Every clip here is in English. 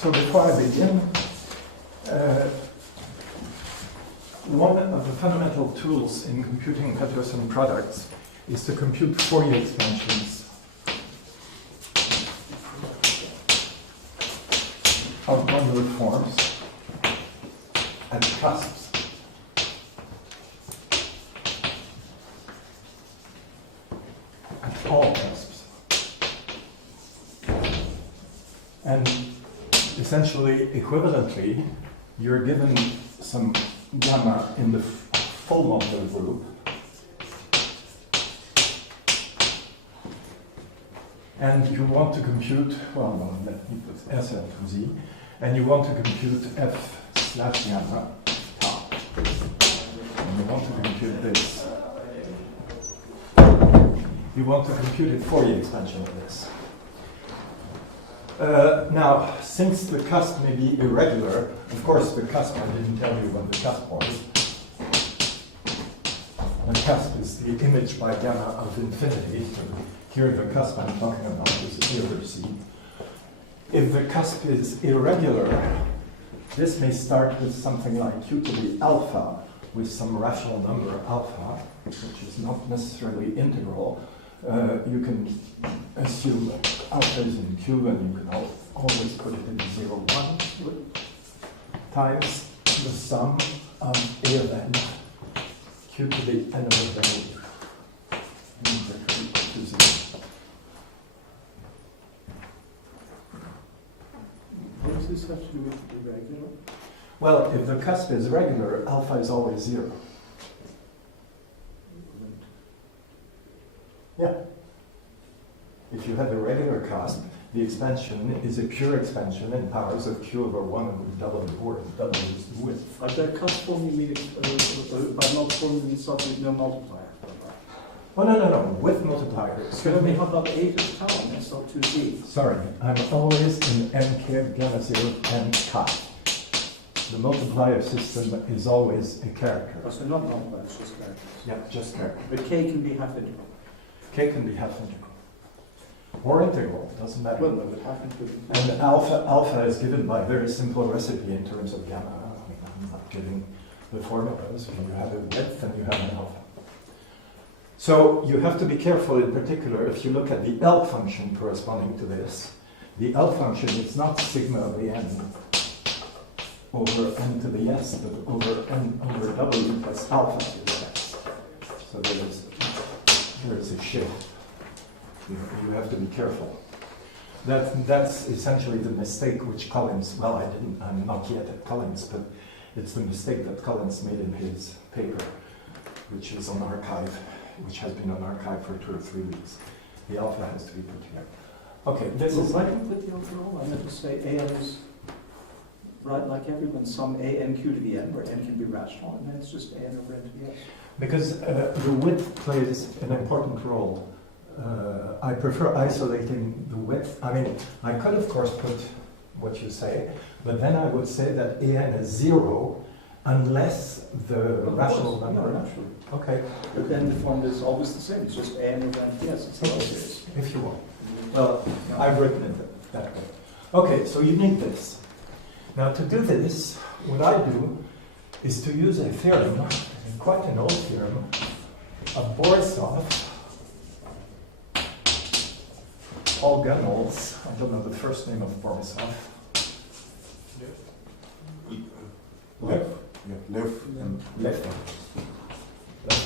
So before I begin, one of the fundamental tools in computing Peterson products is to compute Fourier expansions of modular forms at cusps. At all cusps. And essentially, equivalently, you're given some gamma in the full modular group, and you want to compute, well, let me put S and Z, and you want to compute F slash gamma top. And you want to compute this. You want to compute a Fourier expansion of this. Now, since the cusp may be irregular, of course the cusp, I didn't tell you what the cusp was. The cusp is the image by gamma of infinity. So here the cusp I'm talking about is either C. If the cusp is irregular, this may start with something like q to the alpha, with some rational number alpha, which is not necessarily integral. You can assume alpha is in Q, and you can always put it in 0, 1 times the sum of A of n, Q to the n of n to 0. What does this have to do with irregular? Well, if the cusp is regular, alpha is always 0. Yeah. If you have a regular cusp, the expansion is a pure expansion in powers of q over 1 over W, or W is the width. By that cusp form you mean by not forming something no multiplier? Oh, no, with multiplier. Excuse me, how about 8 is tau, that's not 2z. Sorry, I'm always in n k gamma 0 n chi. The multiplier system is always a character. Oh, so not multiplier, it's just characters. Yeah, just character. But k can be half integral. K can be half integral. Or integral, doesn't matter. Well, no, but half integral. And alpha is given by a very simple recipe in terms of gamma. I'm not giving the formulas. You have a width and you have an alpha. So you have to be careful in particular if you look at the L function corresponding to this. The L function is not sigma of the n over n to the s, but over n over w plus alpha to the s. So there is a shift. You have to be careful. That's essentially the mistake which Collins, well, I'm not yet at Collins, but it's the mistake that Collins made in his paper, which is on archive, which has been on archive for 2 or 3 weeks. The alpha has to be put here. Okay, this is... Why don't you put the overall? I meant to say an is, right, like everyone, some a n q to the n, where n can be rational, and then it's just a n over n to the s. Because the width plays an important role. I prefer isolating the width. I mean, I could of course put what you say, but then I would say that an is 0 unless the rational number. Yeah, naturally. Okay. But then the form is always the same. It's just a n over n to the s. It's not serious. If you want. Well, I've written it that way. Okay, so you need this. Now to do this, what I do is to use a theorem, quite an old theorem, of Borisov. Paul Gunnels, I don't know the first name of Borisov. Lev. Lev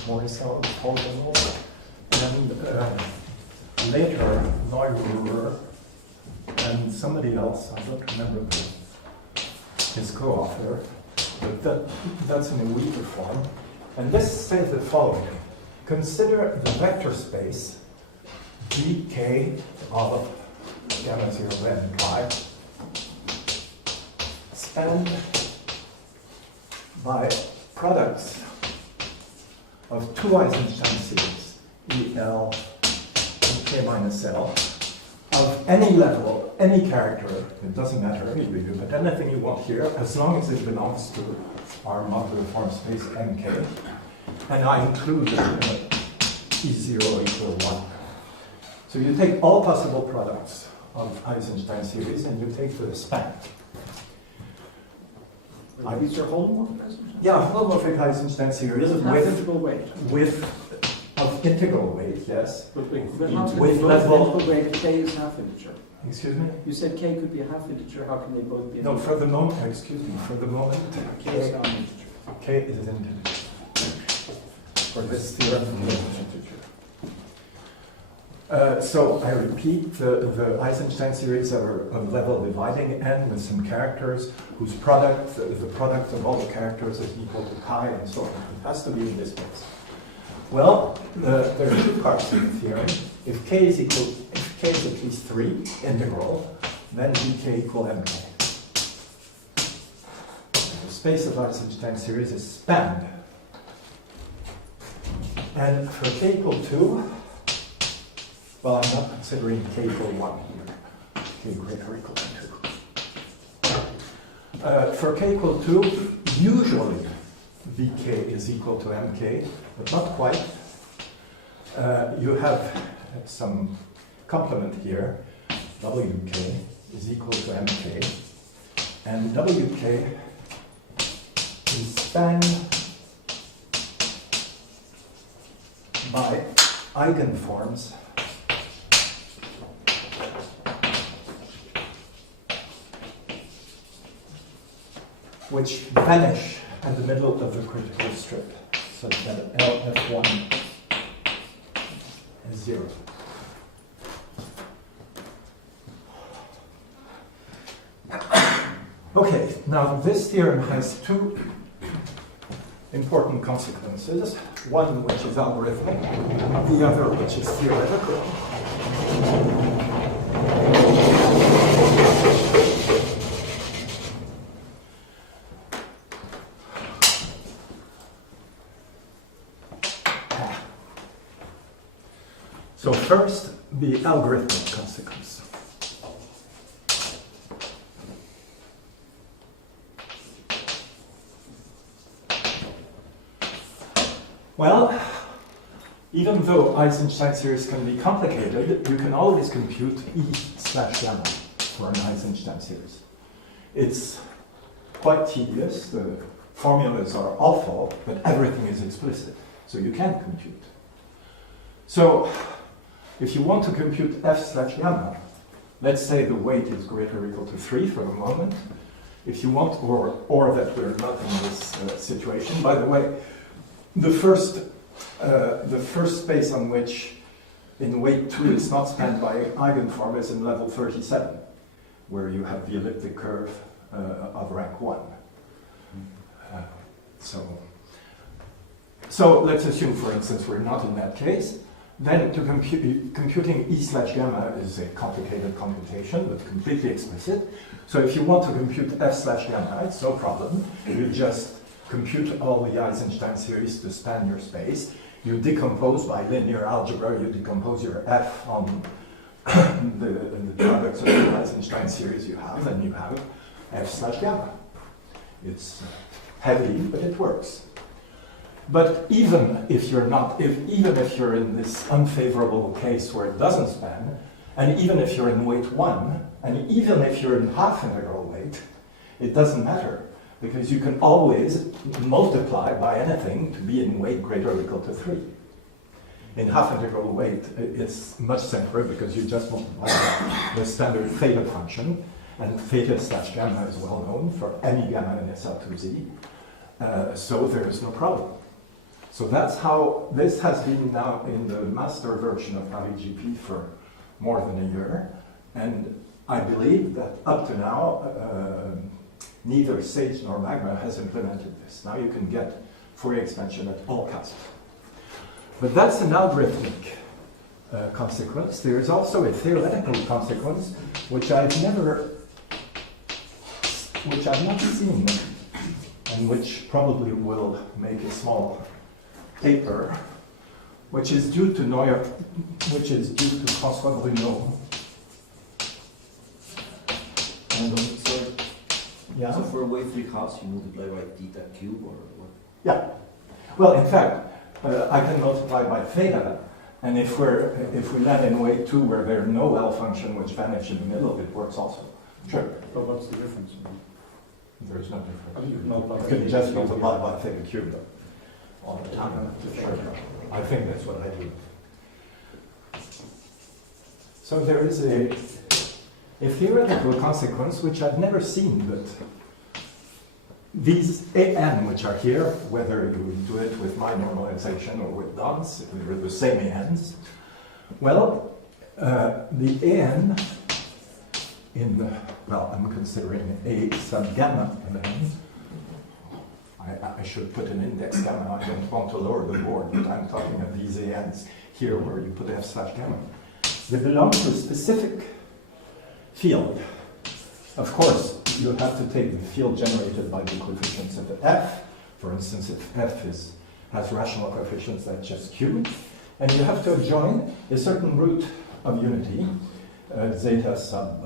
Borisov, Paul Gunnels. And later, Neururer and somebody else, I don't remember his co-author, but that's in a weaker form. And this says the following. Consider the vector space dk of gamma 0 n pi spanned by products of two Eisenstein series, EL and K minus L, of any level, any character, it doesn't matter any really, but anything you want here, as long as it belongs to our modular form space MK, and I include E0 equal 1. So you take all possible products of Eisenstein series and you take the span. These are holomorphic? Yeah, holomorphic Eisenstein series With half with integral weight. of integral weight, yes. But with level level. weight, k is half integer. Excuse me? You said k could be a half integer, how can they both be? No, for the moment, excuse me, for the moment, K is not an integer. K is an integer. For this theorem, K is an integer. So I repeat, the Eisenstein series are of level dividing n with some characters whose product, the product of all the characters is equal to chi and so on. It has to be in this place. Well, there are two parts to the theorem. If k is at least 3 integral, then dk equal mk. The space of Eisenstein series is spanned. And for k equal 2, well, I'm not considering k equal 1 here. K greater or equal to 2. For k equal 2, usually vk is equal to mk, but not quite. You have some complement here. Wk is equal to mk, and wk is spanned by eigenforms which vanish at the middle of the critical strip, such that LF1 is 0. Okay, now this theorem has two important consequences. One which is algorithmic, the other which is theoretical. So first, the algorithmic consequence. Well, even though Eisenstein series can be complicated, you can always compute E/gamma for an Eisenstein series. It's quite tedious, the formulas are awful, but everything is explicit, so you can compute. So, if you want to compute F/gamma, let's say the weight is greater or equal to 3 for a moment. If you want, or that we're not in this situation, by the way, the first space on which in weight 2 it's not spanned by eigenform is in level 37, where you have the elliptic curve of rank 1. So let's assume, for instance, we're not in that case. Then to computing E/gamma is a complicated computation, but completely explicit. So if you want to compute F/gamma, it's no problem. You just compute all the Eisenstein series to span your space. You decompose by linear algebra, you decompose your F on the products of the Eisenstein series you have, and you have F/gamma. It's heavy, but it works. But even if you're in this unfavorable case where it doesn't span, and even if you're in weight 1, and even if you're in half integral weight, it doesn't matter, because you can always multiply by anything to be in weight greater or equal to 3. In half integral weight, it's much simpler because you just multiply the standard theta function, and theta/gamma is well known for any gamma in SL2Z, so there is no problem. So that's how this has been now in the master version of ParisGP for more than a year, and I believe that up to now, neither SAGE nor Magma has implemented this. Now you can get Fourier expansion at all costs. But that's an algorithmic consequence. There is also a theoretical consequence, which I've not seen, and which probably will make a small paper, which is due to François Bruno. And yeah. So for a wave-free cast, you multiply by theta cube or what? Yeah. Well, in fact, I can multiply by theta, And if we land in wave 2 where there are no L function which vanish in the middle, it works also. Sure. But what's the difference? There is no difference. I mean, you can multiply You by can theta just cubed. multiply by theta cubed all the time. Sure. I think that's what I do. So there is a theoretical consequence which I've never seen, but these AN which are here, whether you do it with my normalization or with Don's, they're the same ANs. Well, the AN in the, well, I'm considering A sub gamma in the end. I should put an index gamma. I don't want to lower the board, but I'm talking of these ANs here where you put F slash gamma. They belong to a specific field. Of course, you have to take the field generated by the coefficients of F. For instance, if F has rational coefficients that's just Q, and you have to join a certain root of unity, zeta sub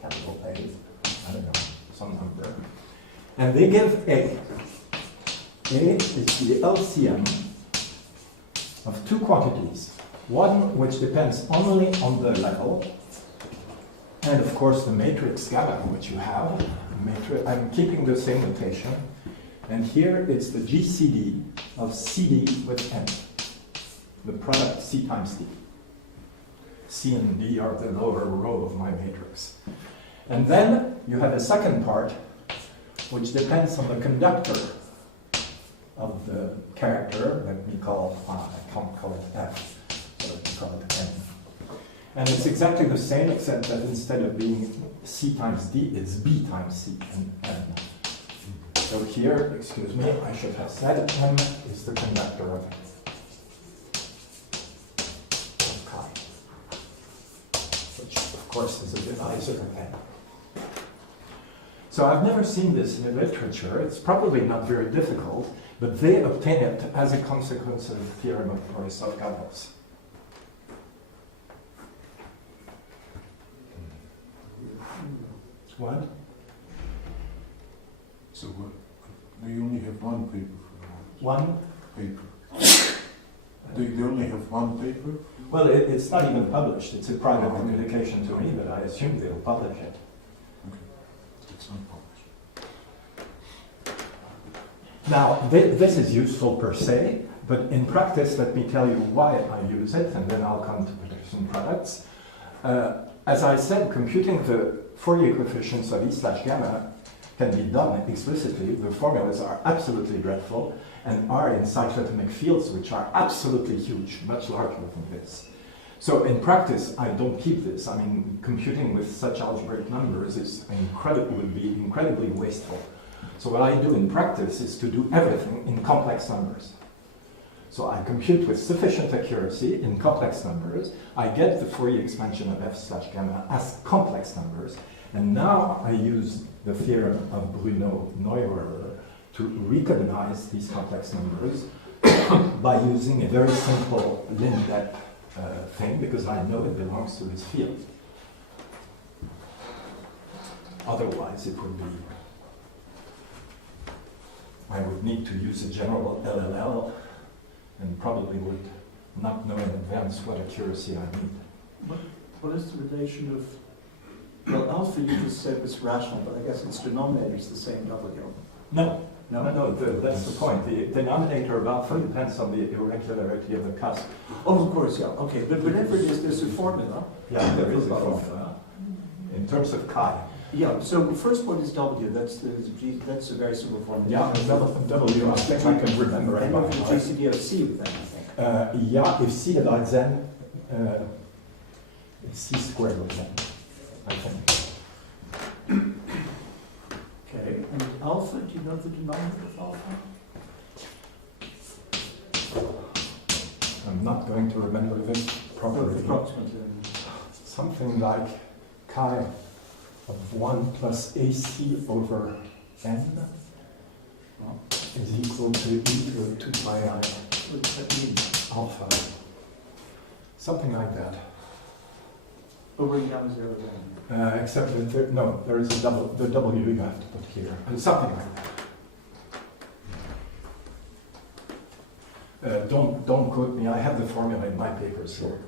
capital A, I don't know, some number. And they give A. A is the LCM of two quantities. One which depends only on the level, and of course the matrix gamma which you have. I'm keeping the same notation. And here it's the GCD of CD with N, the product C times D. C and D are the lower row of my matrix. And then you have a second part which depends on the conductor of the character that we call, I can't call it F, so let me call it N. And it's exactly the same, except that instead of being C times D, it's B times C and N. So here, excuse me, I should have said M is the conductor of chi, which of course is a divisor of N. So I've never seen this in the literature. It's probably not very difficult, but they obtain it as a consequence of the theorem of Borisov-Galois. What? So what? They only have one paper for that. One? Paper. They only have one paper? Well, it's not even published. It's a private communication to me, but I assume they'll publish it. Okay. It's not published. Now, this is useful per se, but in practice, let me tell you why I use it, and then I'll come to Peterson products. As I said, computing the Fourier coefficients of E slash gamma can be done explicitly. The formulas are absolutely dreadful and are in cyclotomic fields which are absolutely huge, much larger than this. So in practice, I don't keep this. I mean, computing with such algebraic numbers would be incredibly wasteful. So what I do in practice is to do everything in complex numbers. So I compute with sufficient accuracy in complex numbers. I get the Fourier expansion of F slash gamma as complex numbers. And now I use the theorem of Bruno-Neuwirth to recognize these complex numbers by using a very simple Lindep thing, because I know it belongs to this field. Otherwise, it would be, I would need to use a general LLL and probably would not know in advance what accuracy I need. What is the relation of, well, alpha you just said was rational, but I guess its denominator is the same W. No, that's the point. The denominator of alpha depends on the irregularity of the cusp. Oh, of course, yeah, okay, but whatever it is, there's a formula. Yeah, there is a formula. In terms of chi. Yeah, so the first one is W, that's a very simple formula. Yeah, W, I think I can remember it And by over the heart. GCD of C with that, I think. Yeah, if C divides N, it's C squared with N, I think. Okay, and alpha, do you know the denominator of alpha? I'm not going to remember this properly. Approximately. Something like chi of 1 plus AC over N is equal to e to 2 pi I What does that mean? alpha. Something like that. Over and down is the other way. Except that there is a the W you have to put here. Something like Don't quote me, I have the formula in my papers here.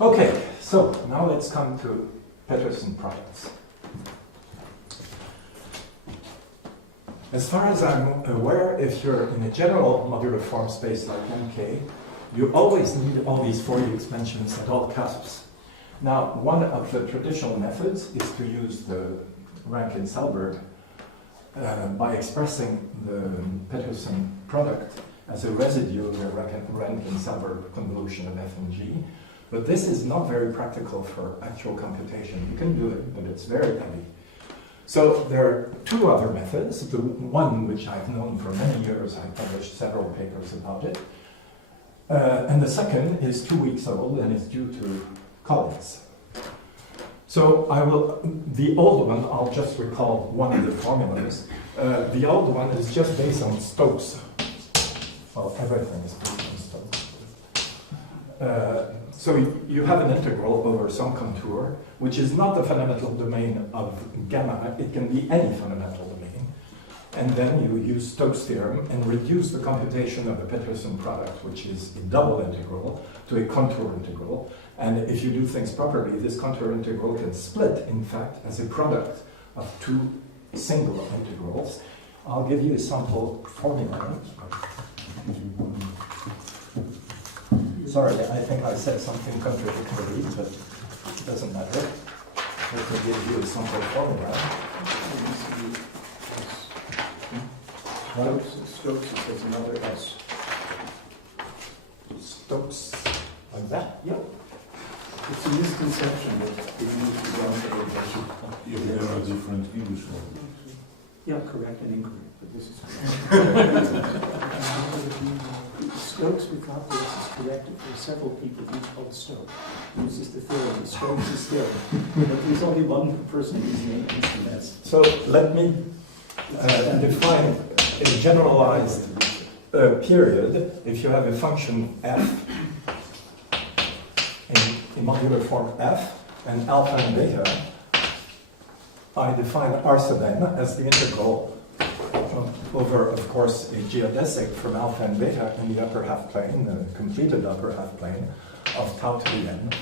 Okay, so now let's come to Peterson products. As far as I'm aware, if you're in a general modular form space like MK, you always need all these Fourier expansions at all cusps. Now, one of the traditional methods is to use the Rankin-Selberg by expressing the Peterson product as a residue of the Rankin-Selberg convolution of F and G. But this is not very practical for actual computation. You can do it, but it's very heavy. So there are two other methods. The one which I've known for many years, I published several papers about it. And the second is 2 weeks old and is due to colleagues. So the old one, I'll just recall one of the formulas. The old one is just based on Stokes. Well, everything is based on Stokes. So you have an integral over some contour, which is not the fundamental domain of gamma. It can be any fundamental domain. And then you use Stokes' theorem and reduce the computation of the Peterson product, which is a double integral, to a contour integral. And if you do things properly, this contour integral can split, in fact, as a product of two single integrals. I'll give you a sample formula. Sorry, I think I said something contradictory, but it doesn't matter. Let me give you a sample formula. Stokes is another S. Stokes, like that? Yep. It's a misconception that we use the wrong derivation. If there are different English words. Yeah, correct and incorrect, but this is correct. Stokes, we thought this is corrected for several people, each called Stokes. Uses the theorem, Stokes' theorem. But there's only one person using it, and that's. So let me define a generalized period. If you have a function f in modular form f and alpha and beta, I define R sub n as the integral over, of course, a geodesic from alpha and beta in the upper half plane, the completed upper half plane, of tau to the n,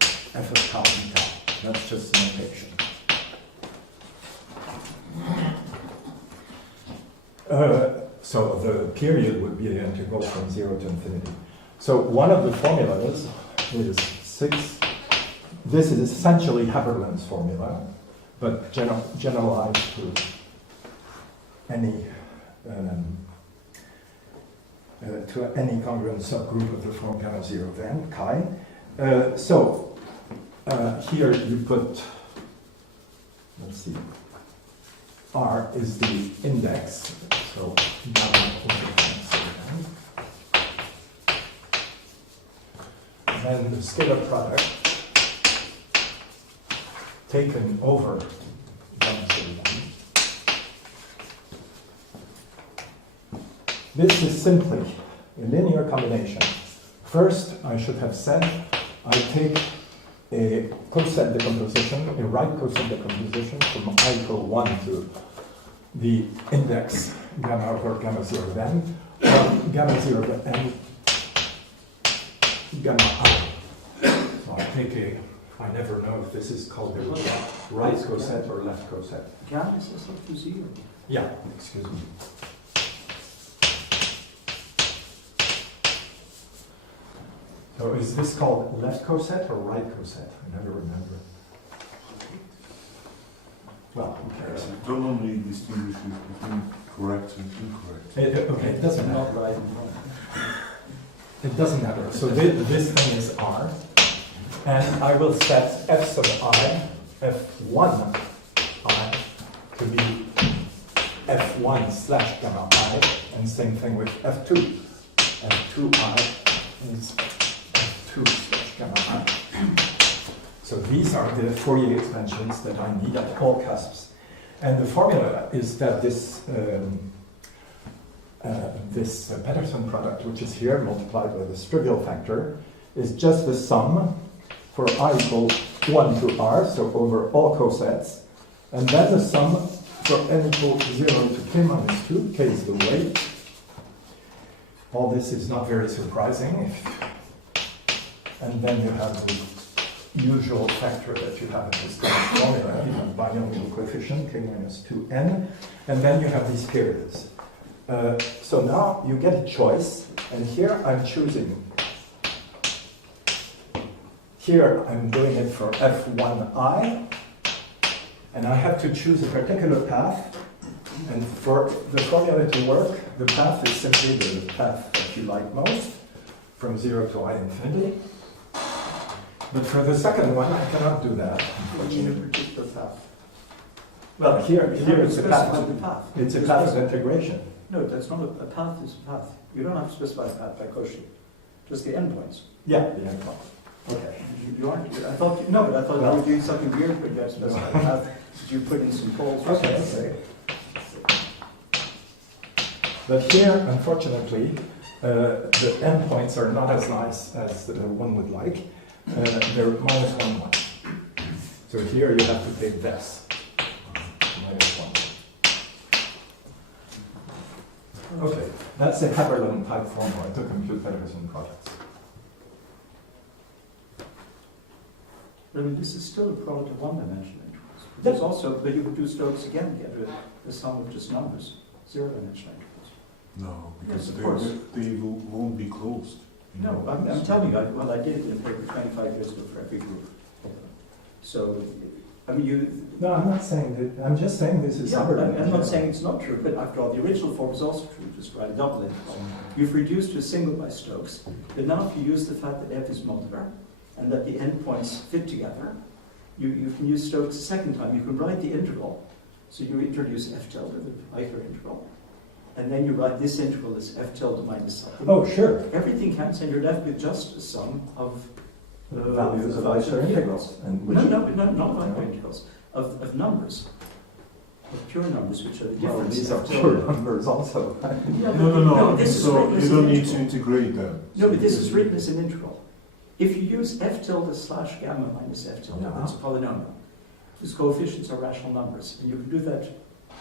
f of tau and tau. That's just notation. So the period would be the integral from 0 to infinity. So one of the formulas is 6. This is essentially Haberland's formula, but generalized to any congruent subgroup of the form gamma 0 then chi. Here you put, let's see, R is the index, so gamma over gamma 0 then. Then the scalar product taken over gamma 0 then. This is simply a linear combination. First, I should have said, I take a coset decomposition, a right coset decomposition from I equal 1 to the index gamma over gamma 0 then, or gamma 0 and gamma I. So I take I never know if this is called a right coset or left coset. Gamma is equal to 0. Yeah, excuse me. So is this called left coset or right coset? I never remember. Well, who cares? Don't normally distinguish between correct and incorrect. Okay, it doesn't matter. Not right and wrong. It doesn't matter. So this thing is R, and I will set f sub I, f1 I, to be f1 slash gamma I, and same thing with f2. f2 I is f2 slash gamma I. So these are the Fourier expansions that I need at all cusps. And the formula is that this Peterson product, which is here multiplied by this trivial factor, is just the sum for I equals 1 to R, so over all cosets, and then the sum So n equals 0 to k minus 2, k is the weight. All this is not very surprising. And then you have the usual factor that you have in this kind of formula, you have binomial coefficient, k minus 2n, and then you have these periods. So now you get a choice, and here I'm choosing. Here I'm doing it for f1i, and I have to choose a particular path, and for the formula to work, the path is simply the path that you like most, from 0 to I infinity. But for the second one, I cannot do that. In a particular path. Well, here it's a path. Specify the path. It's a path of integration. No, that's not a path is a path. You don't have to specify a path by Cauchy. Just the endpoints. Yeah, the endpoint. Okay. You aren't, I thought, no, but I thought you were doing something weird, but you have to specify a path. Did you put in some poles or Okay, something? okay. But here, unfortunately, the endpoints are not as nice as one would like. They're minus 1, 1. So here you have to take this. Minus 1. Okay, that's a Haberlin type formula to compute Peterson projects. But I mean, this is still a product of one-dimensional integrals. There's also, but you could do Stokes again, get the sum of just numbers, zero-dimensional integrals. No, Yes, because of course. they won't be closed. you No, know. I'm telling you, well, I did it in a paper 25 years ago for every group. So, I mean, you... No, I'm not saying that. I'm just saying this is Yeah, Haberlin. I'm not saying it's not true, but after all, the original form is also true, just write a double integral. You've reduced to a single by Stokes, but now if you use the fact that f is modular, and that the endpoints fit together, you can use Stokes a second time. You can write the integral. So you introduce f tilde, the Eichler integral, and then you write this integral as f tilde minus something. Oh, sure. Everything counts, and you're left with just a sum of Values of Eichler integrals. And which not Eichler integrals, of numbers, of pure numbers, which are the well, difference. these are F tilde. pure numbers also. Yeah, No. this is So written as you an don't need to integral. integrate them. No, but this is written as an integral. If you use f tilde slash gamma minus f tilde, Yeah. it's a polynomial. Whose coefficients are rational numbers, and you can do that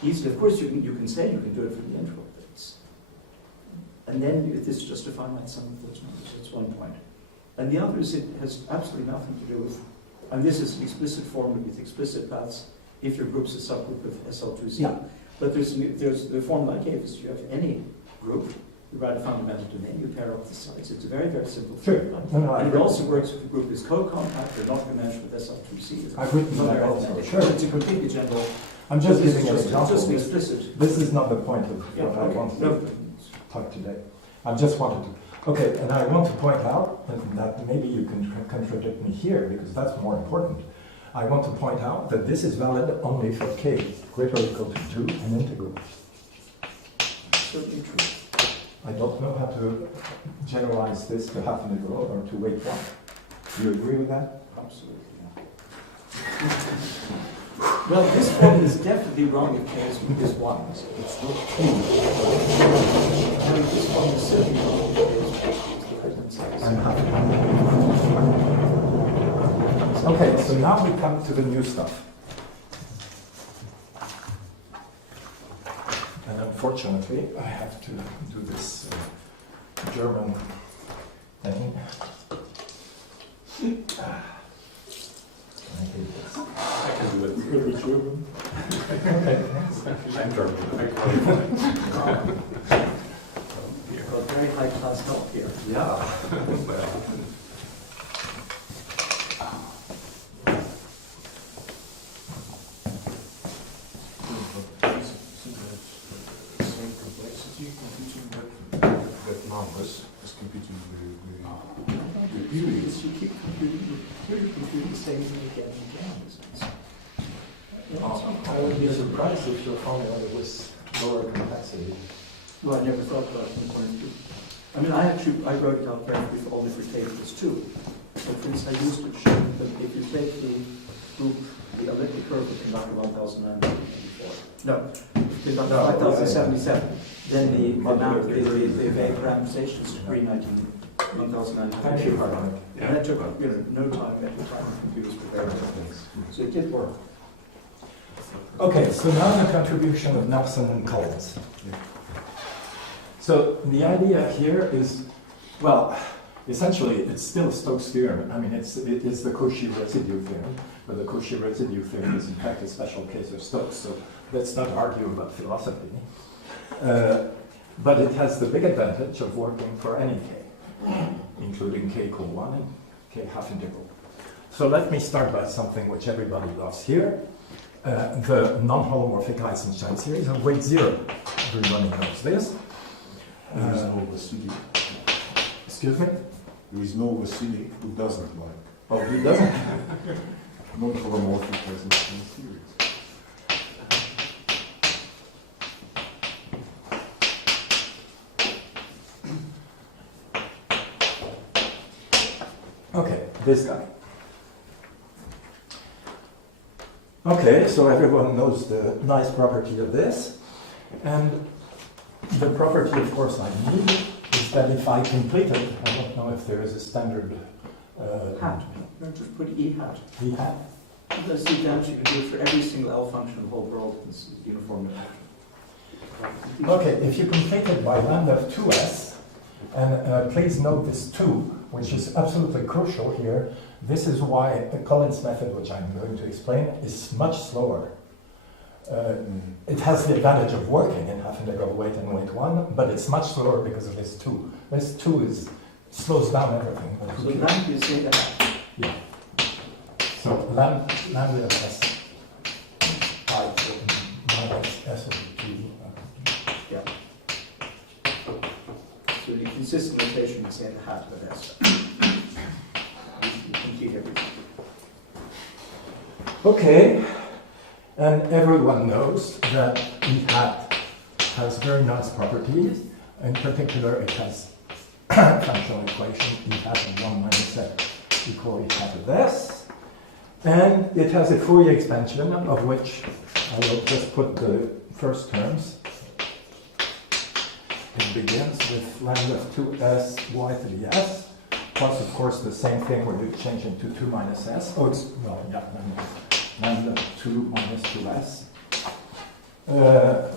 easily. Of course, you can say you can do it for the integral, but and then this is just a finite sum of those numbers. That's one point. And the other is it has absolutely nothing to do with, and this is an explicit formula with explicit paths if your group's a subgroup of SL2Z. Yeah. But there's the formula I gave is you have any group, you write a fundamental domain, you pair up the sides. It's a very, very simple Sure. formula. No, I And it agree. also works if the group is co-compact or not conventional with SL2C. I've written Not that very also, authentic. sure. It's a completely general. I'm just this is giving an example. Just explicit. This is not the point of Yeah, what I okay. want No, to talk today. I just wanted to. Okay, and I want to point out that maybe you can contradict me here because that's more important. I want to point out that this is valid only for k greater or equal to 2 and integral. certainly true. I don't know how to generalize this to half integral or to weight 1. Do you agree with that? Absolutely. Well, this one is definitely wrong if k is 1. It's not 2. And this one is certainly wrong if k is 1. I'm happy. Okay, so now we come to the new stuff. And unfortunately, I have to do this German thing. I hate this. I can do it. Could be German. Okay. I'm German. You've got very high class help here. Yeah. Same complexity computing that numbers as computing the periods. Because you keep computing the same thing again and again. Yeah, that's not I would be surprised if your formula was lower complexity. Well, I never thought about it from point of view. I mean, I wrote it out carefully for all different cases too. So for instance, I used to show that if you take the group, the elliptic curve that came out of 1094. No, came out of 5077. Then the amount, the vague parameterization is degree 1094. Thank you, Harlan. And that took, no time at the time the computers prepared. So it did work. Okay, so now the contribution of Nelson and Collins. So the idea here is, well, essentially it's still Stokes' theorem. I mean, it's the Cauchy residue theorem, but the Cauchy residue theorem is in fact a special case of Stokes, so let's not argue about philosophy. But it has the big advantage of working for any k, including k equal 1 and k half integral. So let me start by something which everybody loves here. The non-holomorphic Eisenstein series of weight 0. Everybody knows this. There is no Vasily. Excuse me? There is no Vasily who doesn't like Oh, he doesn't? non-holomorphic Eisenstein series. Okay, this guy. Okay, so everyone knows the nice property of this. And the property, of course, I need is that if I complete it, I don't know if there is a standard Hat. No, just put E hat. E hat. That's the damage you can do for every single L function in the whole world in this uniform fashion. Okay, if you complete it by lambda of 2s, and please note this 2, which is absolutely crucial here. This is why the Collins method, which I'm going to explain, is much slower. It has the advantage of working in half integral weight and weight 1, but it's much slower because of this 2. This 2 slows down everything. So lambda is in the hat. Yeah. So lambda of s I minus s of t. Yeah. So the consistent notation is in the hat with S. You complete everything. Okay, and everyone knows that E hat has very nice properties. In particular, it has functional equation E hat of 1 minus x equal E hat of s. And it has a Fourier expansion of which I will just put the first terms. It begins with lambda of 2s y to the s, plus of course the same thing where you change into 2 minus s. Oh, it's, well, yeah, lambda 2 minus 2s,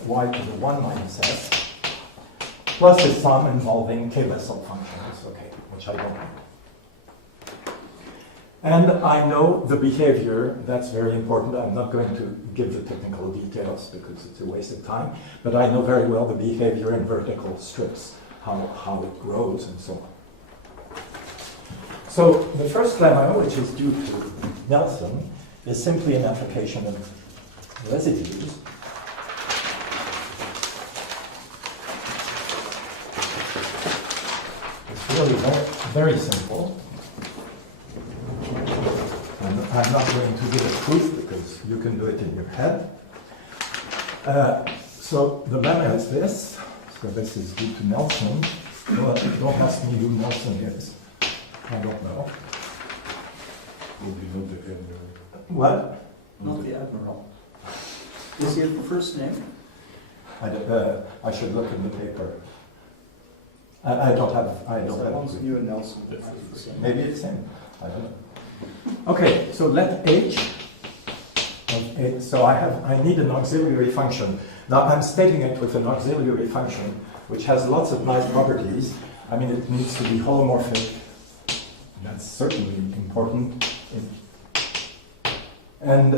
y to the 1 minus s, plus a sum involving k-Bessel functions, okay, which I don't need. And I know the behavior, that's very important. I'm not going to give the technical details because it's a waste of time, but I know very well the behavior in vertical strips, how it grows and so on. So the first lemma, which is due to Nelson, is simply an application of residues. It's really very, very simple. I'm not going to give a proof because you can do it in your head. So the lemma is this. So this is due to Nelson. Well, don't ask me who Nelson is. I don't know. Will be not the admiral. What? Not the admiral. Is he the first name? I should look in the paper. I don't have. I don't have. Once you and Nelson. Maybe it's him. I don't know. Okay, so let h of a, so I need an auxiliary function. Now I'm stating it with an auxiliary function which has lots of nice properties. I mean, it needs to be holomorphic. That's certainly important. And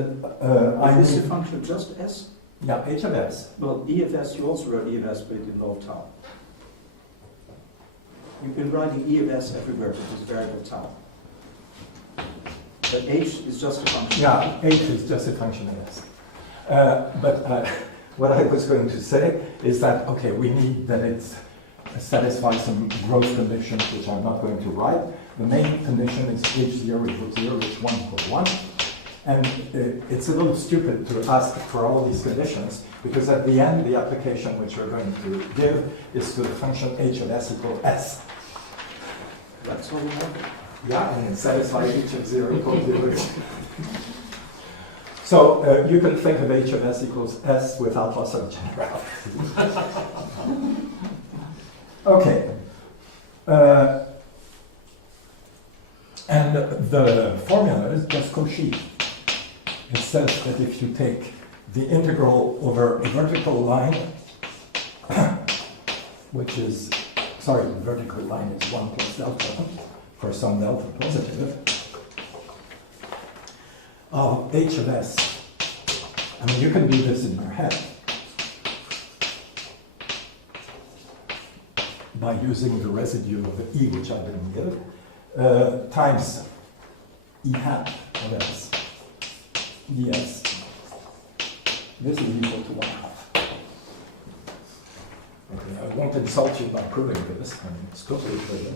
Is the function just S? Yeah, h of s. Well, E of S, you also wrote E of S, but it involved tau. You've been writing E of S everywhere because variable tau. But H is just a function. Yeah, h is just a function of s. But what I was going to say is that, okay, we need that it satisfies some growth conditions, which I'm not going to write. The main condition is h0 equals 0, h1 equals 1. And it's a little stupid to ask for all these conditions, because at the end, the application which we're going to give is to the function h of s equals s. That's all we have. Yeah, and it satisfies h of 0 equals 0. So you can think of h of s equals s without loss of generality. Okay. And the formula is just Cauchy. It says that if you take the integral over a vertical line, which is, sorry, the vertical line is 1 plus delta for some delta positive, of h of s. I mean, you can do this in your head by using the residue of the e, which I didn't give, times e hat of s ds. This is equal to 1/2. Okay, I won't insult you by proving this. I mean, it's totally clear.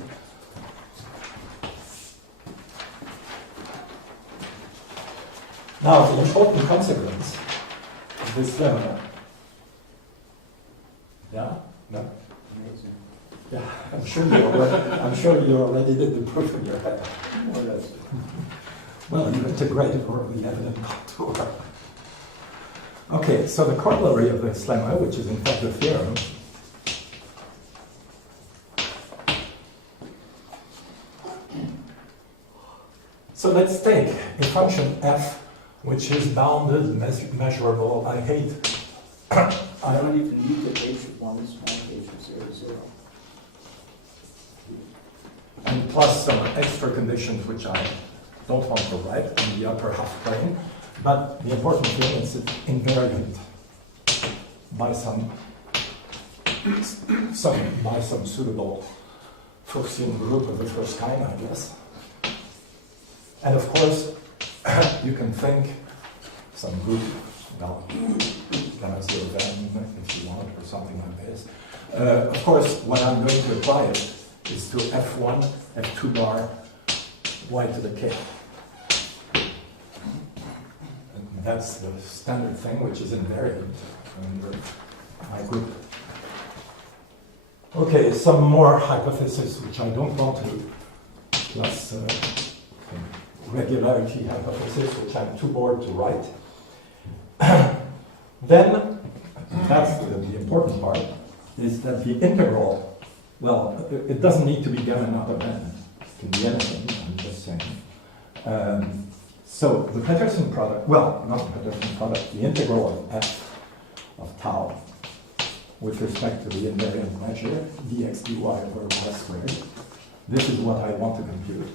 Now, the important consequence of this lemma. Yeah? No? Yeah, I'm sure you already did the proof in your head. Well, you integrated over the evident contour. Okay, so the corollary of this lemma, which is in fact the theorem, so let's take a function f which is bounded, measurable. I hate. I don't even need the h of 1 is fine, h of 0 is 0. And plus some extra conditions which I don't want to write in the upper half plane. But the important thing is it's invariant by some suitable Fuchsian group of the first kind, I guess. And of course, you can think some group, well, gamma 0 then if you want, or something like this. Of course, what I'm going to apply it is to f1, f2 bar, y to the k. And that's the standard thing, which is invariant under my group. Okay, some more hypotheses, which I don't want to, plus regularity hypothesis, which I'm too bored to write. Then, that's the important part, is that the integral, well, it doesn't need to be gamma naught of n. It can be anything, I'm just saying. So the Peterson product, well, not the Peterson product, the integral of f of tau with respect to the invariant measure, dx dy over y squared, this is what I want to compute.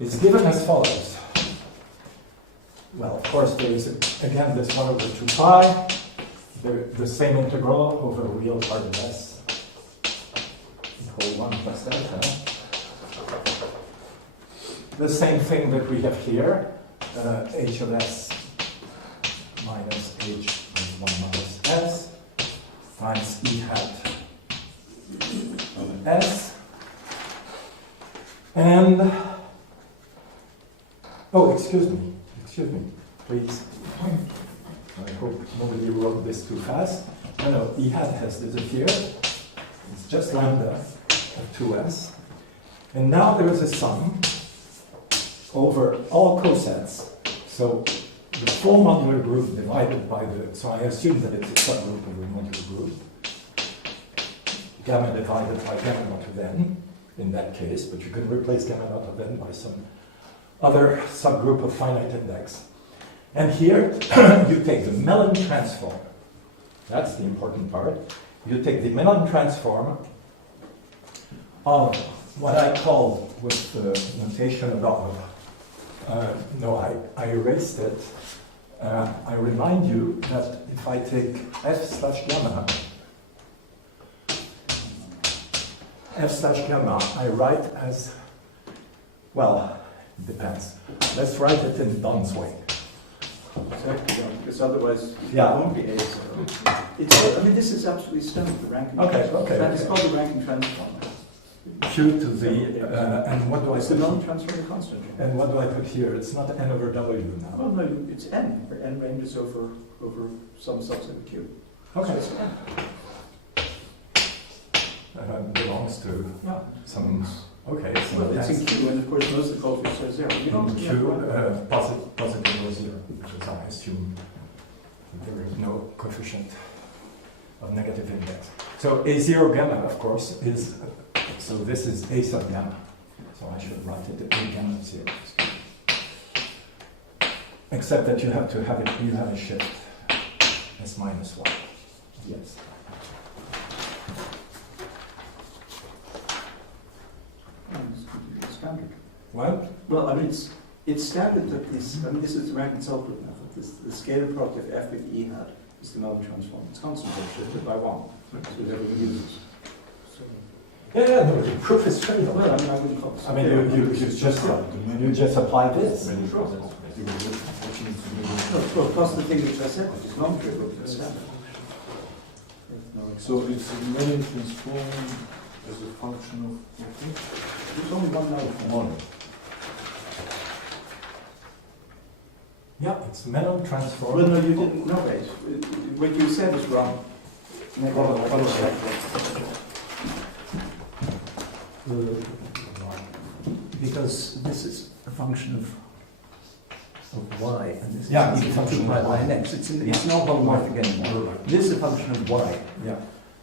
It's given as follows. Well, of course, there is, again, this 1 over 2 pi, the same integral over real part of s, equal 1 plus delta. The same thing that we have here, h of s minus h of 1 minus s times e hat of s. And, oh, excuse me, please. I hope nobody wrote this too fast. No, e hat has disappeared. It's just lambda of 2s. And now there is a sum over all cosets. So the full modular group divided by the, so I assume that it's a subgroup of the modular group. Gamma divided by gamma naught of n in that case, but you can replace gamma naught of n by some other subgroup of finite index. And here you take the Mellin transform. That's the important part. You take the Mellin transform of what I call with the notation above. No, I erased it. I remind you that if I take f slash gamma, I write as, well, it depends. Let's write it in Don's way. Exactly, yeah, because otherwise Yeah. it won't be A. So it's, I mean, this is absolutely stunning, the ranking. Okay. It's called the ranking transform. Q to the, and what do I It's the put? non-transforming constant. And what do I put here? It's not n over w now. Well, no, it's n, where n ranges over some subset of Q. Okay. So it's n. Belongs to Yeah. some, okay. So Well, it's that's in Q, and of course most of the coefficients are 0. You don't in yeah, Q, right. positive or 0, because I assume there is no coefficient of negative index. So A0 gamma, of course, is, so this is A sub gamma. So I should write it A gamma 0. except that you have to have it, you have a shift as minus 1. Yes. It's standard. What? Well, I mean, it's standard that this, I mean, this is the Rankin-Selkirk method. The scalar product of f with E hat is the Melvin transform. It's constantly shifted by 1. So everyone uses. So, Yeah, no, the proof is trivial. well, I mean, I wouldn't call it. I mean, you just apply this. No, well, plus the thing which I said, which is non-trivial, it's standard. So it's a main transform as a function of what? There's only one node. One. Yeah, it's Mellon transform. Well, no, you didn't. No, wait. What you said is wrong. Because this is a function of y, and this is Yeah, it's a equal function to of y y. next. It's not holomorphic anymore. This is a function of y. Yeah,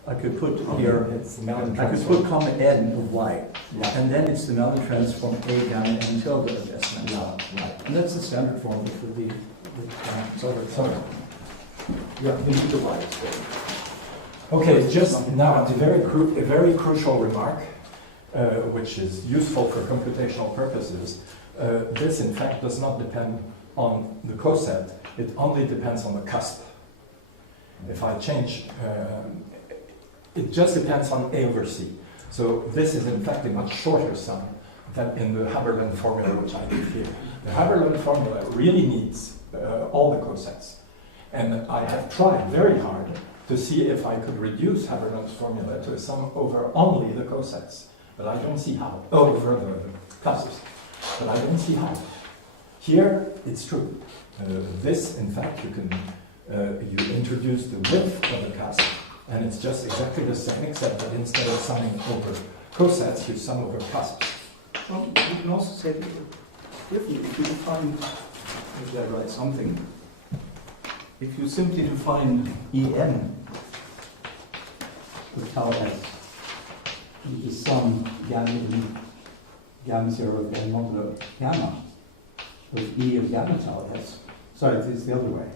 I could put here, it's Mellon I could transform. put comma n of y, Yeah, and then it's the Mellon transform a gamma n tilde of s. yeah, right. And that's the standard formula for the So, Yeah, you need the y. okay, just now, a very crucial remark, which is useful for computational purposes. This, in fact, does not depend on the coset. It only depends on the cusp. If I change, it just depends on A over C. So this is, in fact, a much shorter sum than in the Haberland formula, which I give here. The Haberland formula really needs all the cosets. And I have tried very hard to see if I could reduce Haberland's formula to a sum over only the cosets. But I don't see how. Over the cusps. But I don't see how. Here, it's true. This, in fact, you can you introduce the width of the cusp, and it's just exactly the same, except that instead of summing over cosets, you sum over cusps. Well, you can also say that if you define, if I write something, if you simply define En with tau s, you just sum gamma 0 of n modulo gamma of E of gamma tau s. Sorry, it's the other way.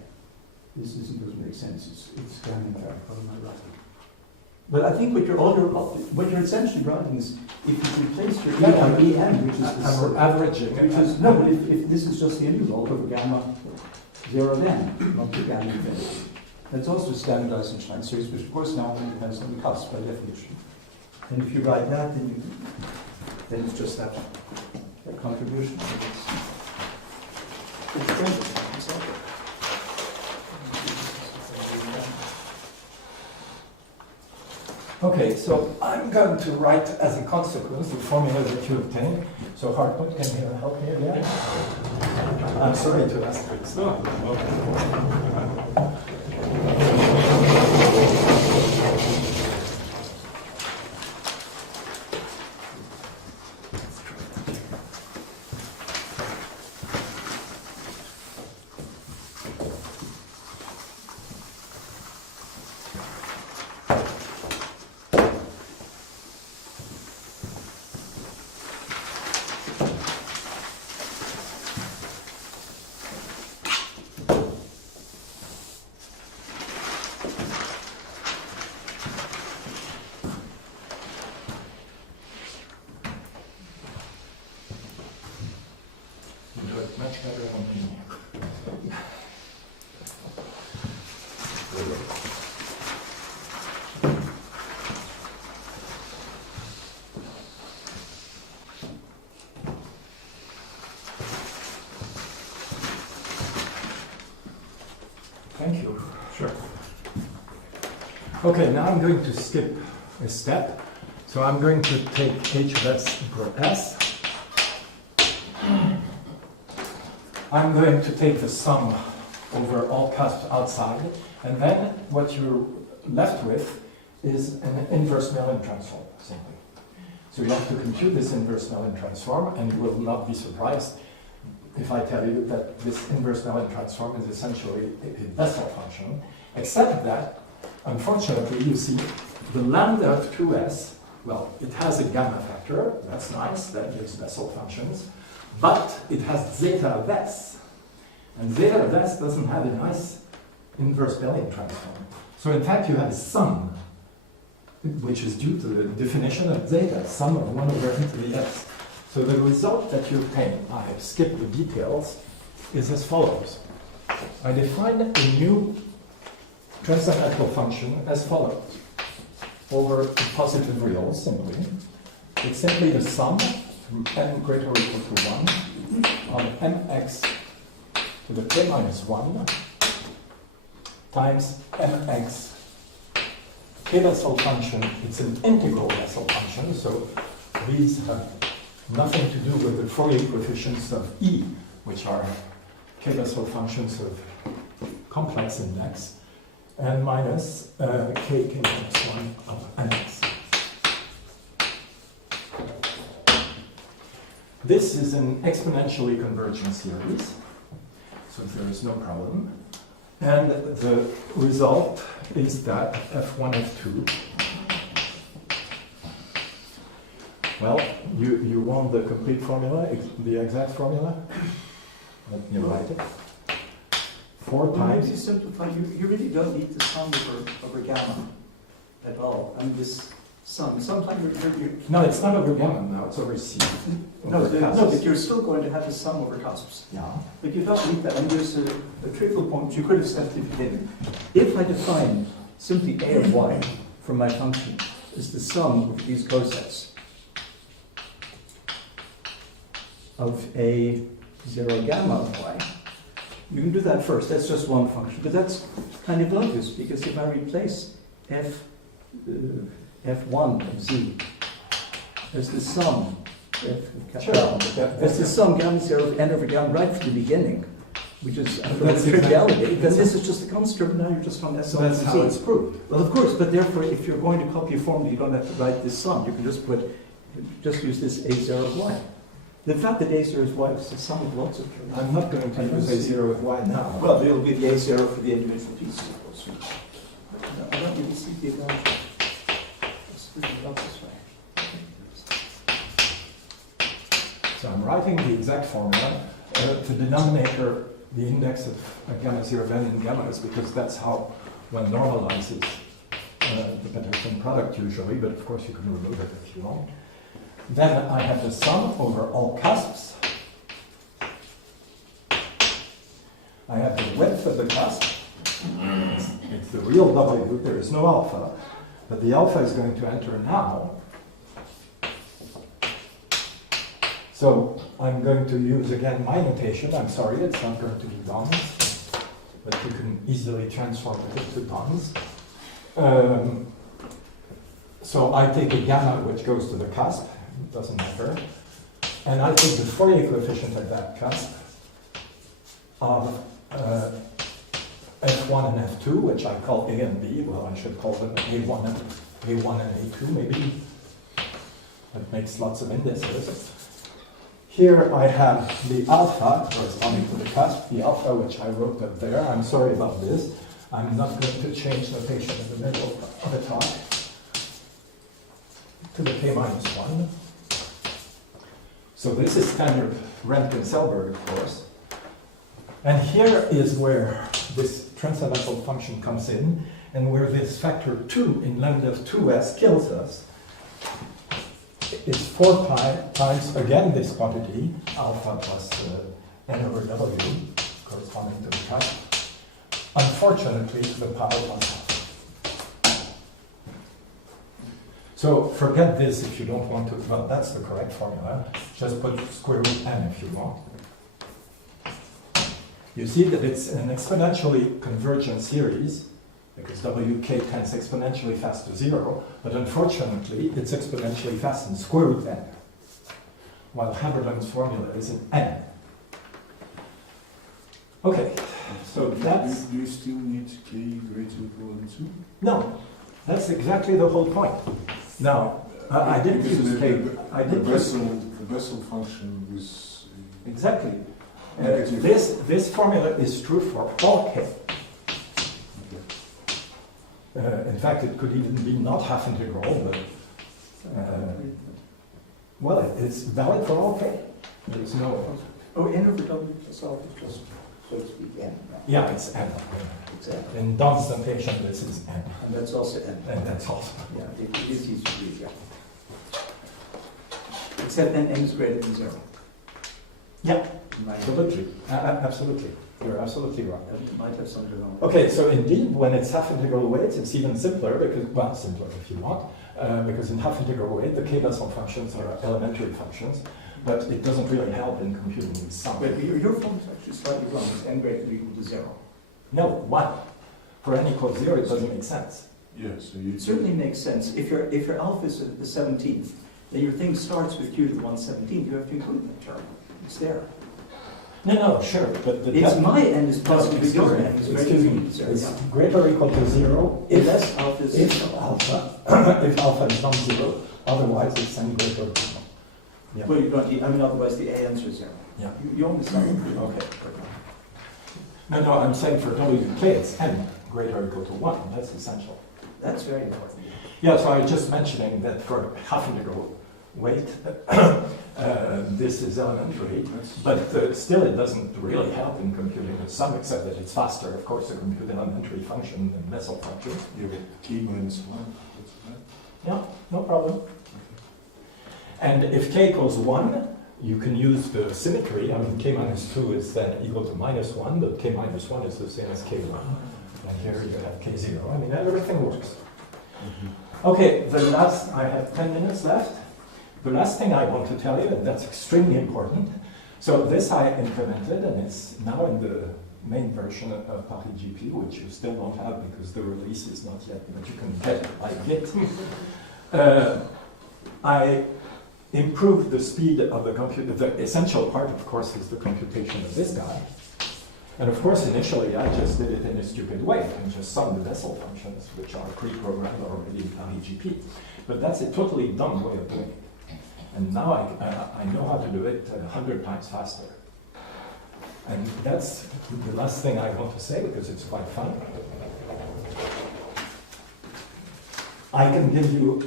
This doesn't make sense. It's gamma tau. What am I writing? But I think what you're essentially writing is if you replace your E by En, which is I'm averaging. which is no, but if this is just the integral over gamma 0 of n, not the gamma infinity. That's also a standardized Einstein series, which of course now only depends on the cusp by definition. And if you write that, then it's just that contribution. It's trivial. It's all good. Okay, so I'm going to write as a consequence the formula that you obtained. So Hartmut, can you help me again? I'm sorry to ask this. You do it much better than me. Thank you. Sure. Okay, now I'm going to skip a step. So I'm going to take h of s equal s. I'm going to take the sum over all cusps outside, and then what you're left with is an inverse Mellon transform, simply. So you have to compute this inverse Mellon transform, and you will not be surprised if I tell you that this inverse Mellon transform is essentially a Bessel function, except that, unfortunately, you see the lambda of 2s, well, it has a gamma factor, that's nice, that gives Bessel functions, but it has zeta of s. And zeta of S doesn't have a nice inverse Bellian transform. So in fact, you have a sum, which is due to the definition of zeta, sum of 1 over n to the s. So the result that you obtain, I have skipped the details, is as follows. I define a new transcendental function as follows. Over positive reals, simply. It's simply the sum from n greater or equal to 1 of mx to the k minus 1 times mx k-Bessel function. It's an integral Bessel function, so these have nothing to do with the Fourier coefficients of E, which are k-Bessel functions of complex index, and minus k minus 1 of mx. This is an exponentially convergent series, so there is no problem. And the result is that F1, F2. Well, you want the complete formula, the exact formula? Let me write it. 4 Well, times. if you simplify, you really don't need the sum over gamma at all. I mean, this sum, sometimes you're No, it's not over gamma now, it's over C. no, Over cusps. but you're still going to have the sum over cusps. Yeah. But you don't need that. And there's a trivial point you could have said at the beginning. If I define simply a of y from my function as the sum of these cosets of a 0 gamma of y, you can do that first. That's just one function. But that's kind of obvious, because if I replace f1 of z as the sum Sure. as the sum gamma 0 of n over gamma right from the beginning, which is That's triviality, then this is just a construct. Now you're just on s So that's how it's proved. Well, of course, but therefore, if you're going to copy a formula, you don't have to write this sum. You can just use this a0 of y. The fact that a0 is y is the sum of lots of terms. I'm not going to use A0 with Y now. Well, it'll be the a0 for the individual pieces, of course. I don't really see the advantage of splitting it up this way. So I'm writing the exact formula. The denominator, the index of gamma 0 of n in gamma is because that's how one normalizes the Peterson product usually, but of course you can remove it if you want. Then I have the sum over all cusps. I have the width of the cusp. It's the real W, there is no alpha, but the alpha is going to enter now. So I'm going to use again my notation. I'm sorry, it's not going to be bonds, but you can easily transform it into bonds. So I take a gamma which goes to the cusp, it doesn't matter, and I take the Fourier coefficient at that cusp of F1 and F2, which I call A and B. Well, I should call them A1 and A2 maybe. That makes lots of indices. Here I have the alpha corresponding to the cusp, the alpha which I wrote up there. I'm sorry about this. I'm not going to change notation in the middle of the talk. To the k minus 1. So this is standard Rentgen-Selberg, of course. And here is where this transcendental function comes in, and where this factor 2 in lambda of 2s kills us. It's 4 pi times, again, this quantity, alpha plus n over w, corresponding to the cusp. Unfortunately, to the power 1 half. So forget this if you don't want to, well, that's the correct formula. Just put square root n if you want. You see that it's an exponentially convergent series, because wk tends exponentially fast to 0, but unfortunately it's exponentially fast in square root n, while Haberman's formula is in n. Okay, so that's... Do you still need k greater or equal than 2? No, that's exactly the whole point. Now, I didn't Because use k. I the did use Bessel function was exactly. negative. This formula is true for all k. In fact, it could even be not half integral, but well, it's valid for all k. There's no. Oh, n over w plus alpha is just so to speak, n. Yeah, it's n. Exactly. In Don's notation, this is n. And that's also n. And that's also. Yeah, it is easy to read, yeah. Except then n is greater than 0. Yeah, Right. absolutely. Absolutely. You're absolutely right. It might have some development. Okay, so indeed, when it's half-integral weights, it's even simpler, because, well, simpler if you want, because in half-integral weight, the k-Bessel functions are elementary functions, but it doesn't really help in computing these sums. But your form is actually slightly wrong. It's n greater than or equal to 0. No, 1. For n equals 0, it doesn't make sense. Yeah, so you. It certainly makes sense. If your alpha is the 17th, then your thing starts with q to the 1/17th. You have to include that term. It's there. No, sure, but the It's my n is positive, excuse your me, n is excuse me, greater than 0. it's Yeah. greater or equal to 0 if Unless alpha is if 0. alpha is non-zero, otherwise it's n greater or equal. Yeah. Well, you don't, I mean, otherwise the a answer is 0. Yeah. You understand? Okay. No, I'm saying for wk it's n greater or equal to 1. That's essential. That's very important. Yeah, so I was just mentioning that for half-integral weight, this is elementary, but still it doesn't really help in computing the sum, except that it's faster, of course, to compute an elementary function than Bessel function. You get k minus 1. That's right. Yeah, no problem. And if k equals 1, you can use the symmetry. I mean, k minus 2 is then equal to minus 1, but k minus 1 is the same as k1. And here you have k0. I mean, everything works. Okay, I have 10 minutes left. The last thing I want to tell you, and that's extremely important. So this I implemented, and it's now in the main version of Paris GP, which you still don't have because the release is not yet, but you can get it by Git. I improved the speed of the computer. The essential part, of course, is the computation of this guy. And of course, initially, I just did it in a stupid way and just summed the Bessel functions, which are pre-programmed already in Paris GP. But that's a totally dumb way of doing it. And now I know how to do it 100 times faster. And that's the last thing I want to say because it's quite fun. I can give you,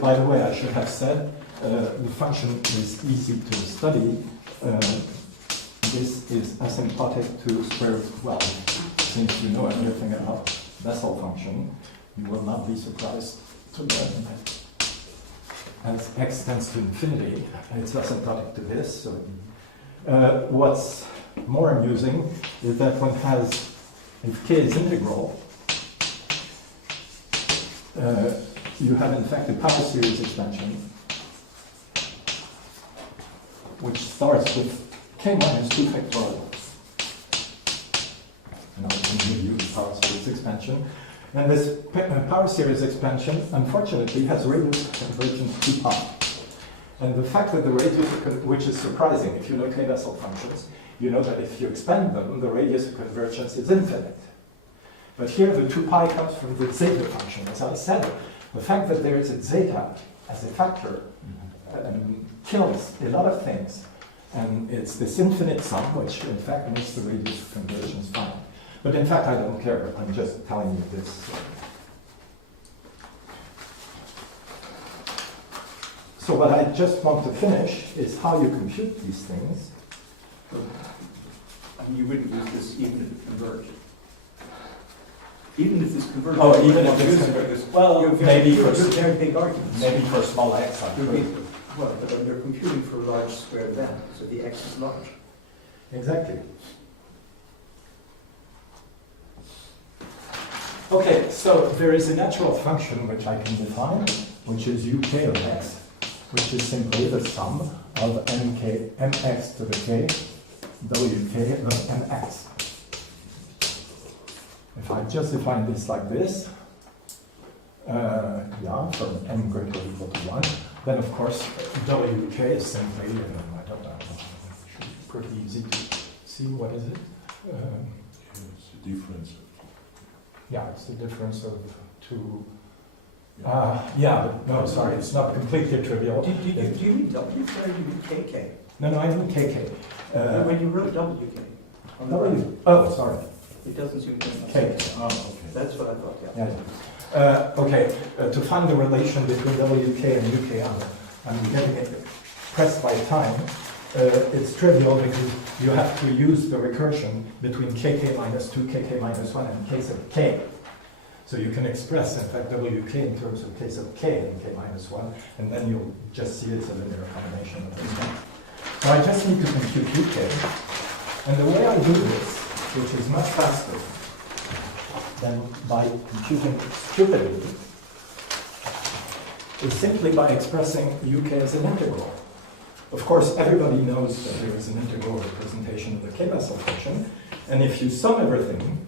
by the way, I should have said, the function is easy to study. This is asymptotic to square root 12. Since you know everything about Bessel function, you will not be surprised to learn that as x tends to infinity, it's asymptotic to this. So, what's more amusing is that one has, if k is integral, you have in fact a power series expansion which starts with k minus 2 factorial. And I'll give you the power series expansion. And this power series expansion, unfortunately, has radius convergence 2 pi. And the fact that the radius, which is surprising, if you know k-Bessel functions, you know that if you expand them, the radius of convergence is infinite. But here the 2 pi comes from the zeta function. As I said, the fact that there is a zeta as a factor kills a lot of things. And it's this infinite sum, which in fact makes the radius of convergence finite. But in fact, I don't care. I'm just telling you this. So what I just want to finish is how you compute these things. I mean, you wouldn't use this even if it converged. Even if this converged. Oh, even if it's converged. Well, maybe for very big arguments. maybe for small x, I You're could. being- Well, but you're computing for a large square of n, so the x is large. Exactly. Okay, so there is a natural function which I can define, which is uk of x, which is simply the sum of mx to the k, wk of mx. If I just define this like this, from m greater or equal to 1, then of course wk is simply, I don't know, it's pretty easy to see, what is it? It's the difference. Yeah, it's the difference of two. But no, sorry, it's not completely trivial. Do you mean w or do you mean kk? No, I mean kk. When you wrote wk, on the W. right, Oh, sorry. it doesn't seem to make K. sense. Oh, okay. That's what I thought, yeah. Yeah. Okay, to find the relation between wk and uk, I'm getting pressed by time. it's trivial because you have to use the recursion between kk minus 2, kk minus 1 in case of k. So you can express, in fact, wk in terms of case of k and k minus 1, and then you'll just see it's a linear combination of those things. So I just need to compute uk, and the way I do this, which is much faster than by computing stupidly, is simply by expressing uk as an integral. Of course, everybody knows that there is an integral representation of the k-Bessel function, and if you sum everything,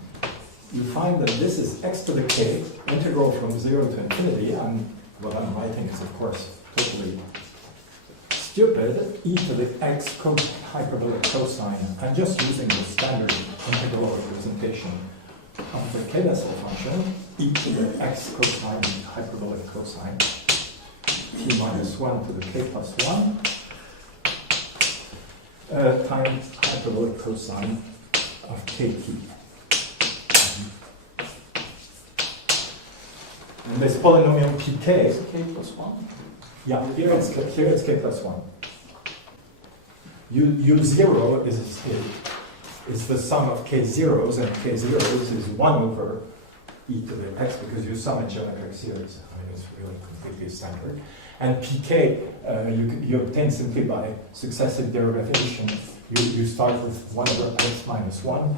you find that this is x to the k, integral from 0 to infinity, and what I'm writing is, of course, totally stupid, e to the x hyperbolic cosine. I'm just using the standard integral representation of the k-Bessel function, e to the x cosine hyperbolic cosine, t minus 1 to the k plus 1, times hyperbolic cosine of kt. And this polynomial pk, Is it k plus 1? yeah, here it's k plus 1. U0 is the sum of k zeros, and k zeros is 1 over e to the x because you sum in geometric series. I mean, it's really completely standard. And pk you obtain simply by successive derivation. You start with 1 over x minus 1.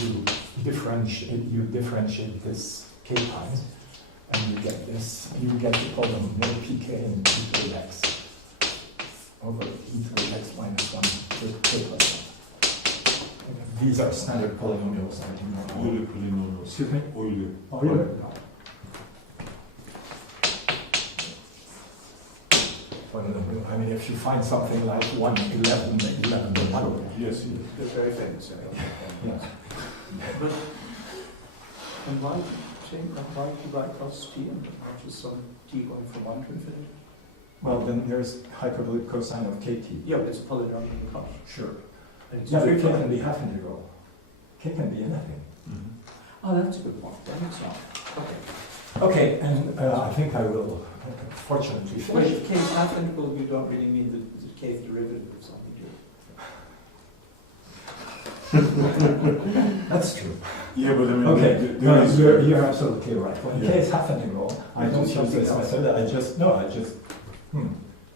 You differentiate this k times, and you get this. You get the polynomial pk and e to the x over e to the x minus 1 with k plus 1. These are standard polynomials. I do not know. Euler polynomials. Excuse me? Euler. Euler? I mean, if you find something like 1, 11, 11, 1. Yes, yes. They're very famous. Yeah. But, and why do you write cos t and not just some t going from 1 to infinity? Well, then there's hyperbolic cosine of kt. Yeah, but it's a polynomial cos. Sure. And it's Yeah, but very k can fun. be half integral. K can be anything. Oh, that's a good point. That makes sense. Okay. Okay, and I think I will fortunately Wait, finish. if k is half integral, you don't really mean the kth derivative of something, do you? That's true. Yeah, but I mean, Okay, there is, you're absolutely right. When Yeah. k is half integral, I don't use this Something else. method.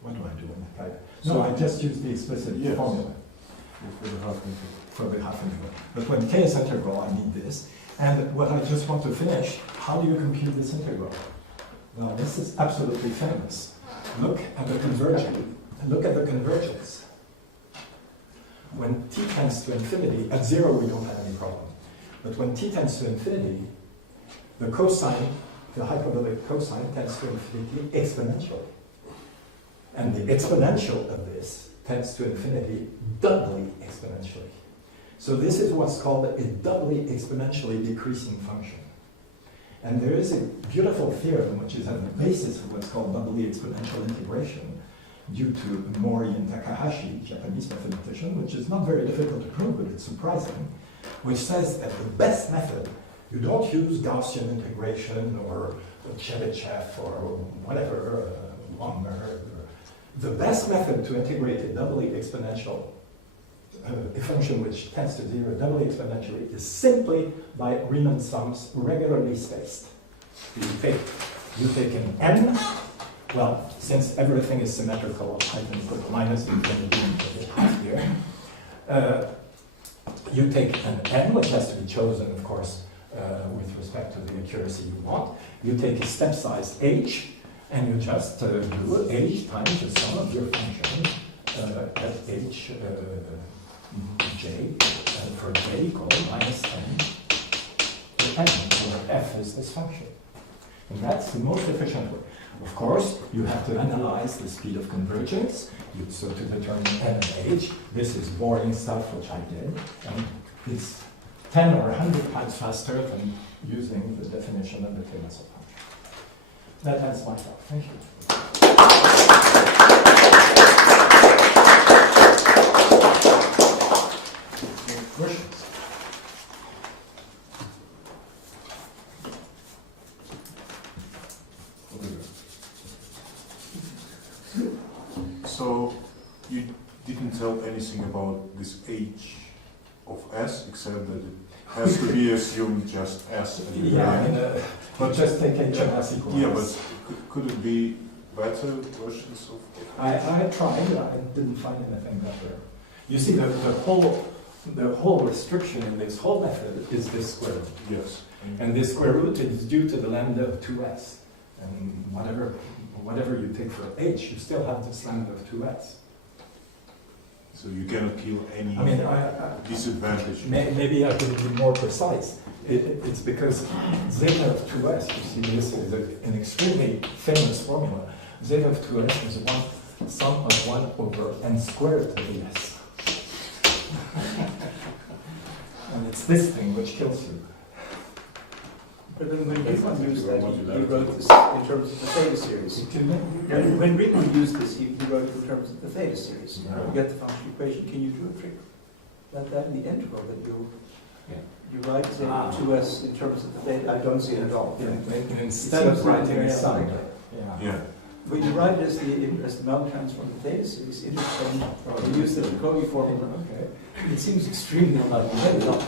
What do I do in that? So- I just use the explicit Yes. formula for the half integral. for the half integral. But when k is integral, I need this. And what I just want to finish, how do you compute this integral? Now, this is absolutely famous. Look at the convergence. Look at the convergence. When t tends to infinity, at 0 we don't have any problem. But when t tends to infinity, the cosine, the hyperbolic cosine, tends to infinity exponentially. And the exponential of this tends to infinity doubly exponentially. So this is what's called a doubly exponentially decreasing function. And there is a beautiful theorem which is at the basis of what's called doubly exponential integration due to Mori and Takahashi, Japanese mathematician, which is not very difficult to prove, but it's surprising, which says that the best method, you don't use Gaussian integration or Chebyshev or whatever, Wagner. The best method to integrate a doubly exponential a function which tends to 0 doubly exponentially is simply by Riemann sums regularly spaced. You take an n, well, since everything is symmetrical, I can put minus infinity here. You take an n, which has to be chosen, of course, with respect to the accuracy you want. You take a step size h, and you just do h times the sum of your function at h j, for j equal minus n to n, where f is this function. And that's the most efficient way. Of course, you have to analyze the speed of convergence. So to determine n and h, this is boring stuff, which I did. And it's 10 or 100 times faster than using the definition of the Peterson function. That ends my talk. Thank you. Questions? So you tell anything about this H of S, except that it has to be assumed just S. At the Yeah, I end. mean, but just take H and S equal Yeah, S. but could it be better versions of? I tried, I didn't find anything better. You see, the whole restriction in this whole method is this square root. Yes. And this square root is due to the lambda of 2s. And whatever you take for h, you still have this lambda of 2s. So you cannot kill any I mean, disadvantage. maybe I could be more precise. It's because zeta of 2s, you see, this is an extremely famous formula. Zeta of 2s is sum of 1 over n squared to the s. And it's this thing which kills you. But then when Riemann used that, he wrote this in terms of the theta series. When Riemann used this, he wrote it in terms of the theta series. Yeah. You get the function equation, can you do a trick? That in the integral that you write zeta 2s in terms of the theta, I don't see it at all. Instead of writing a sum. Yeah. But you write it as the Mel transform of the theta series, interchange, you use the Jacobi formula. Okay. It seems extremely unlikely.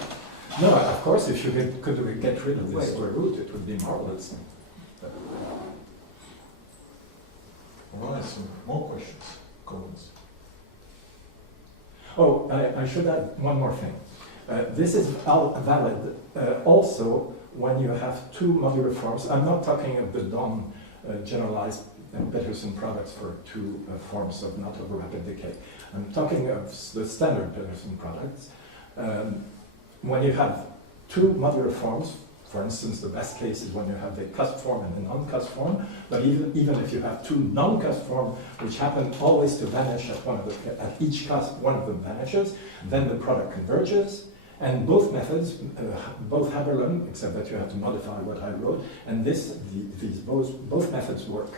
No, of course, if you could get rid of the square root, it would be marvelous. All right, so more questions, comments? Oh, I should add one more thing. This is valid also when you have two modular forms. I'm not talking of the generalized Peterson products for two forms of not over rapid decay. I'm talking of the standard Peterson products. When you have two modular forms, for instance, the best case is when you have the cusp form and the non-cusp form, but even if you have two non-cusp forms, which happen always to vanish at each cusp, one of them vanishes, then the product converges, and both methods, both Haberlin, except that you have to modify what I wrote, and both methods work.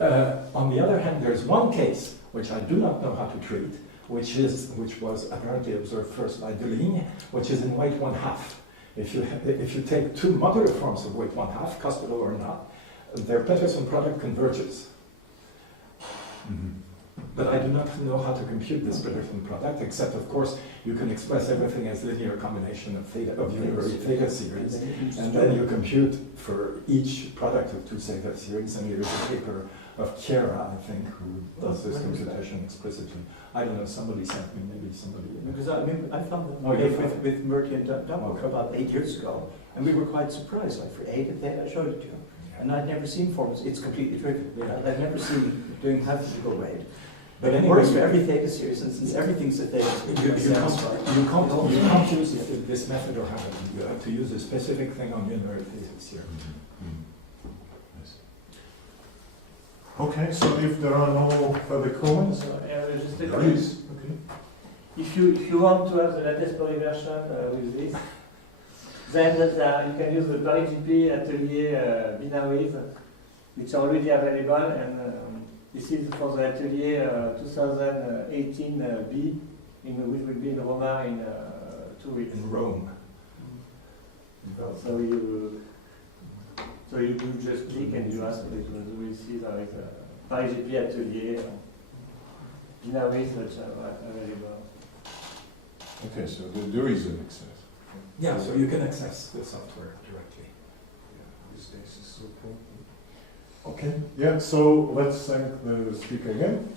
On the other hand, there's one case which I do not know how to treat, which was apparently observed first by Deligne, which is in weight 1/2. If you take two modular forms of weight 1/2, cuspidal or not, their Peterson product converges. But I do not know how to compute this Peterson product, except of course you can express everything as linear combination of unitary theta series, and then you compute for each product of two theta series, and there is a paper of Chiara, I think, who does this computation explicitly. I don't know, somebody sent me, maybe somebody... Because I found that Oh, with Murty and Dunbar about 8 years ago, and we were quite surprised. Like for 8 and theta, I showed it to you. And I'd never seen forms, it's completely trivial. Yeah. I'd never seen doing hypothetical weight. But It anyway, works for every theta series, and since everything's a theta series, you can't use this method or Haberlin. You have to use a specific thing on unitary theta series. Okay, so if there are no further comments, Just a please. Okay. If you want to have the latest poly version with this, then you can use the Paris GP Atelier Binawave, which are already available, and this is for the Atelier 2018 B, which will be in Roma in 2 weeks. In Rome. So you do just click and you ask, you will see there is a Paris GP Atelier Binawaves which are available. Okay, so there is an access. Yeah, so you can access the software directly. These days is so important. Okay, yeah, so let's thank the speaker again.